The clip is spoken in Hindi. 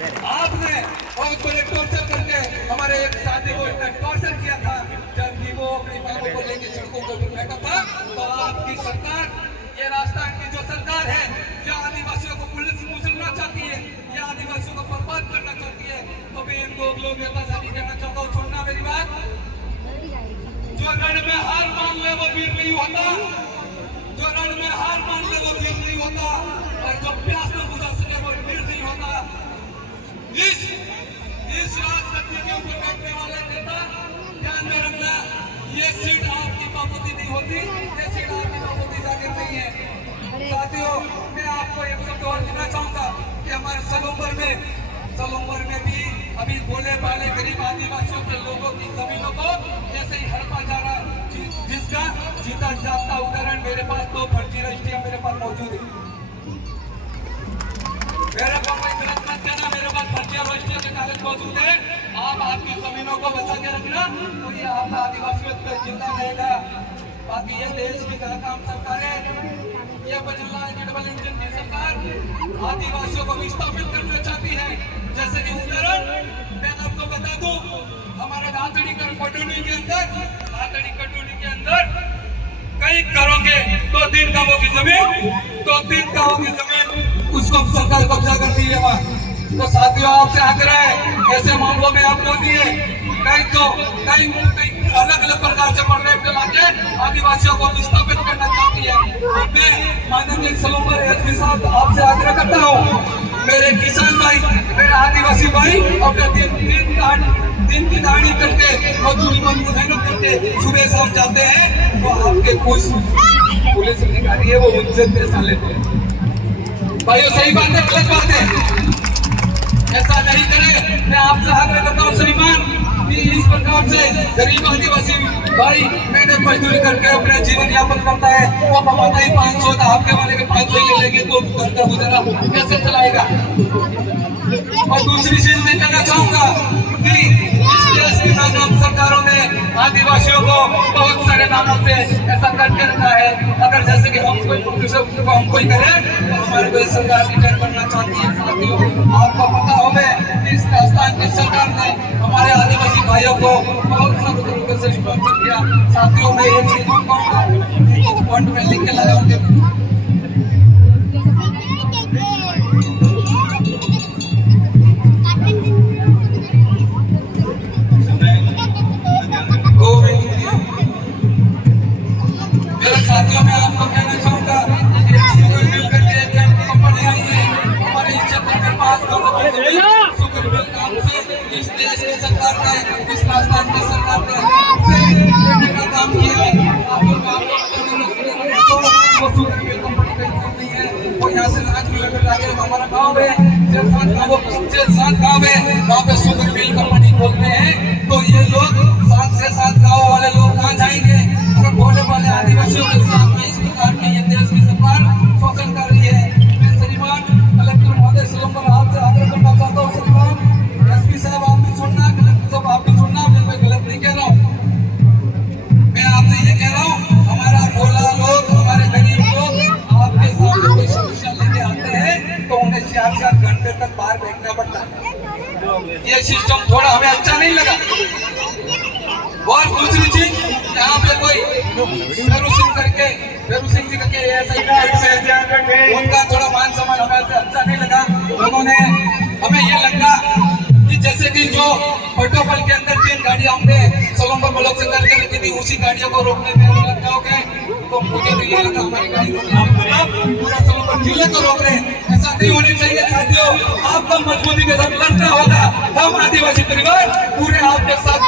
आपने बहुत बड़े टॉर्चर करके हमारे एक साथी को इतना टॉर्चर किया था जबकि वो अपनी मांगों को लेकर सड़कों पर बैठा था। तो आपकी सरकार, ये राजस्थान की जो सरकार है, क्या आदिवासियों को पुलिस मुसलना चाहती है या आदिवासियों को बर्बाद करना चाहती है? तो मैं इन लोग नेता से भी कहना चाहता हूँ, सुनना मेरी बात। जो रण में हार मान ले वो वीर नहीं होता, जो रण में हार मान ले वो वीर नहीं होता, और जो प्यास में बुझा सके वो वीर नहीं होता। इस राजनीति के ऊपर बैठने वाले नेता ध्यान में रखना, ये सीट आपकी बाबूती नहीं होती, ये सीट आपकी बाबूती जागीर नहीं है। साथियों, मैं आपको एक शब्द और कहना चाहूंगा कि हमारे सलोंबर में भी अभी भोले भाले गरीब आदिवासियों के लोगों की जमीनों को जैसे ही हड़पा जा रहा, जिसका जीता जागता उदाहरण मेरे पास तो फर्जी रजिस्ट्रियां मेरे पास मौजूद है। मेरे को कोई गलत मत कहना, मेरे पास फर्जी रजिस्ट्रियों के कागज मौजूद है। आप आपकी जमीनों को बचा के रखना, तो ये आपका आदिवासियों का जिंदा रहेगा। बाकी ये देश की काम सरकार है, ये बजरंग डबल इंजन की सरकार आदिवासियों को विस्थापित करना चाहती है। जैसे कि उदाहरण मैं आपको बता दूं, हमारे दातड़ी कटोली के अंदर कई घरों के 2-3 गांवों की जमीन उसको सरकार कब्जा करती है। तो साथियों, आपसे आग्रह है, ऐसे मामलों में आप बोलिए। कई अलग अलग प्रकार से प्रोजेक्ट चला के आदिवासियों को विस्थापित करना चाहती है। मैं माननीय सलोंबर एसपी साहब आपसे आग्रह करता हूँ, मेरे किसान भाई, मेरे आदिवासी भाई अपने दिन की दाढ़ी करके मजदूरी मेहनत करके सुबह शाम जाते हैं, तो आपके कुछ पुलिस अधिकारी है वो उनसे पैसा लेते हैं। भाइयों, सही बात है गलत बात है? ऐसा नहीं करे। मैं आपसे आग्रह करता हूँ श्रीमान, इस प्रकार से गरीब आदिवासी भाई मेहनत मजदूरी करके अपना जीवन यापन करता है, वो कमाता ही 500 था, आपके वाले के 500 ले लेंगे तो घर का गुजारा कैसे चलाएगा? और दूसरी चीज मैं कहना चाहूंगा कि इस देश की नाकाम सरकारों ने आदिवासियों को बहुत सारे नामों से ऐसा करके रखा है। अगर जैसे कि हम कोई करे तो हमारे को सरकार रिटर्न करना चाहती है। साथियों, आपको पता होगा इस राजस्थान की सरकार ने हमारे आदिवासी भाइयों को बहुत सारे तरीके से स्पॉन्सर किया। साथियों, मैं एक चीज कहूंगा, पॉइंट में लिख के लगाऊंगे, साथियों मैं आपको कहना चाहूंगा कि सुगरबिल करके एक कंपनी आई है हमारे इस क्षेत्र के पास। सुगरबिल काम से इस देश की सरकार ने, इस राजस्थान की सरकार ने का काम किया है। आप लोग वो सुगरबिल कंपनी कहीं नहीं है, वो यहाँ से 5 किलोमीटर आगे हमारा गाँव है, 7 गाँव है, वहाँ पे सुगरबिल कंपनी बोलते हैं। तो ये लोग 7 से 7 गाँव वाले लोग कहाँ जाएंगे? अगर भोले वाले आदिवासियों के साथ में इस प्रकार की ये देश की सरकार शोषण कर रही है। मैं श्रीमान कलेक्टर महोदय सलोंबर आपसे आग्रह करना चाहता हूँ, श्रीमान एसपी साहब आप भी सुनना, कलेक्टर साहब आप भी सुनना, मैं कोई गलत नहीं कह रहा हूँ। मैं आपसे ये कह रहा हूँ, हमारा भोला लोग, हमारे गरीब लोग आपके सामने कोई समस्या लेके आते हैं तो उन्हें 4-4 घंटे तक बाहर बैठना पड़ता है। ये सिस्टम थोड़ा हमें अच्छा नहीं लगा। और दूसरी चीज, यहाँ पे कोई फेरू सिंह करके ऐसा उनका थोड़ा मान सम्मान हमें अच्छा नहीं लगा। उन्होंने हमें ये लगा कि जैसे कि जो पटोपल के अंदर 3 गाड़ियां होंगे सलोंबर ब्लॉक से करके रखी थी, उसी गाड़ियों को रोकने में लग जाओगे, तो मुझे तो ये लगा हमारी गाड़ी पूरा सलोंबर जिले को रोक रहे हैं। ऐसा नहीं होनी चाहिए साथियों, आपको मजबूती के साथ लड़ना होगा। हम आदिवासी परिवार पूरे आपके साथ